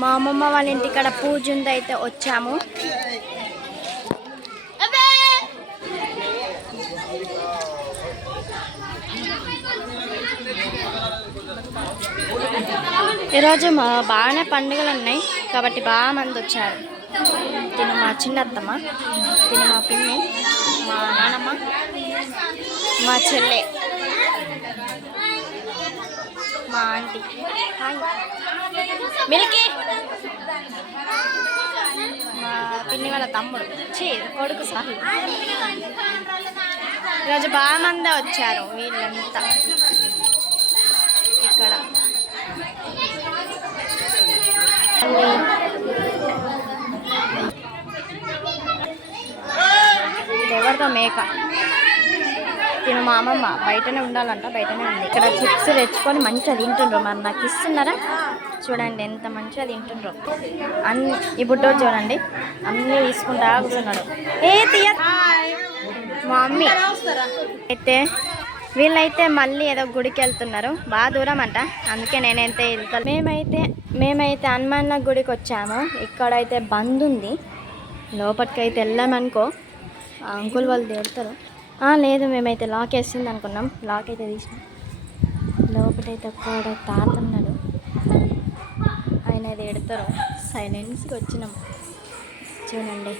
మా అమ్మమ్మ వాళ్ళ ఇంటికాడ పూజ ఉంది, అయితే వచ్చాము. ఈరోజు బాగానే పండుగలు ఉన్నాయి కాబట్టి బాగా మంది వచ్చారు. తిను మా చిన్నత్తమ్మ, తిను మా పిన్ని, మా నానమ్మ, మా చెల్లె, మా ఆంటీ, మిల్కీ, మా పిన్ని వాళ్ళ తమ్ముడు కొడుకు సాహి. ఈరోజు బాగా మంది వచ్చారు వీళ్ళంతా ఇక్కడ. ఎవరితో మేక తిను మా అమ్మమ్మ బయటనే ఉండాలంట, బయటనే ఉంది. ఇక్కడ చిప్స్ తెచ్చుకొని మంచిగా తింటుండ్రు. మరి నాకు ఇస్తున్నారా? చూడండి ఎంత మంచిగా తింటుండ్రు. అన్ని ఈ బుడ్డోడు చూడండి అన్నీ తీసుకుంటా కూర్చున్నాడు. మా మమ్మీ అయితే వీళ్ళైతే మళ్ళీ ఏదో గుడికి వెళ్తున్నారు, బాగా దూరం అంట, అందుకే నేనైతే వెళ్తాను. మేమైతే హనుమాన్ల గుడికి వచ్చాము. ఇక్కడైతే బంద్ ఉంది, లోపలికి అయితే వెళ్ళామనుకో అంకుల్ వాళ్ళు తిడతారు. లేదు మేమైతే లాక్ వేసింది అనుకున్నాం, లాక్ అయితే తీసినాం. లోపలైతే ఒక్కడ తాతున్నాడు, ఆయన అయితే ఎడతారు. సైలెన్స్కి వచ్చినాం చూడండి.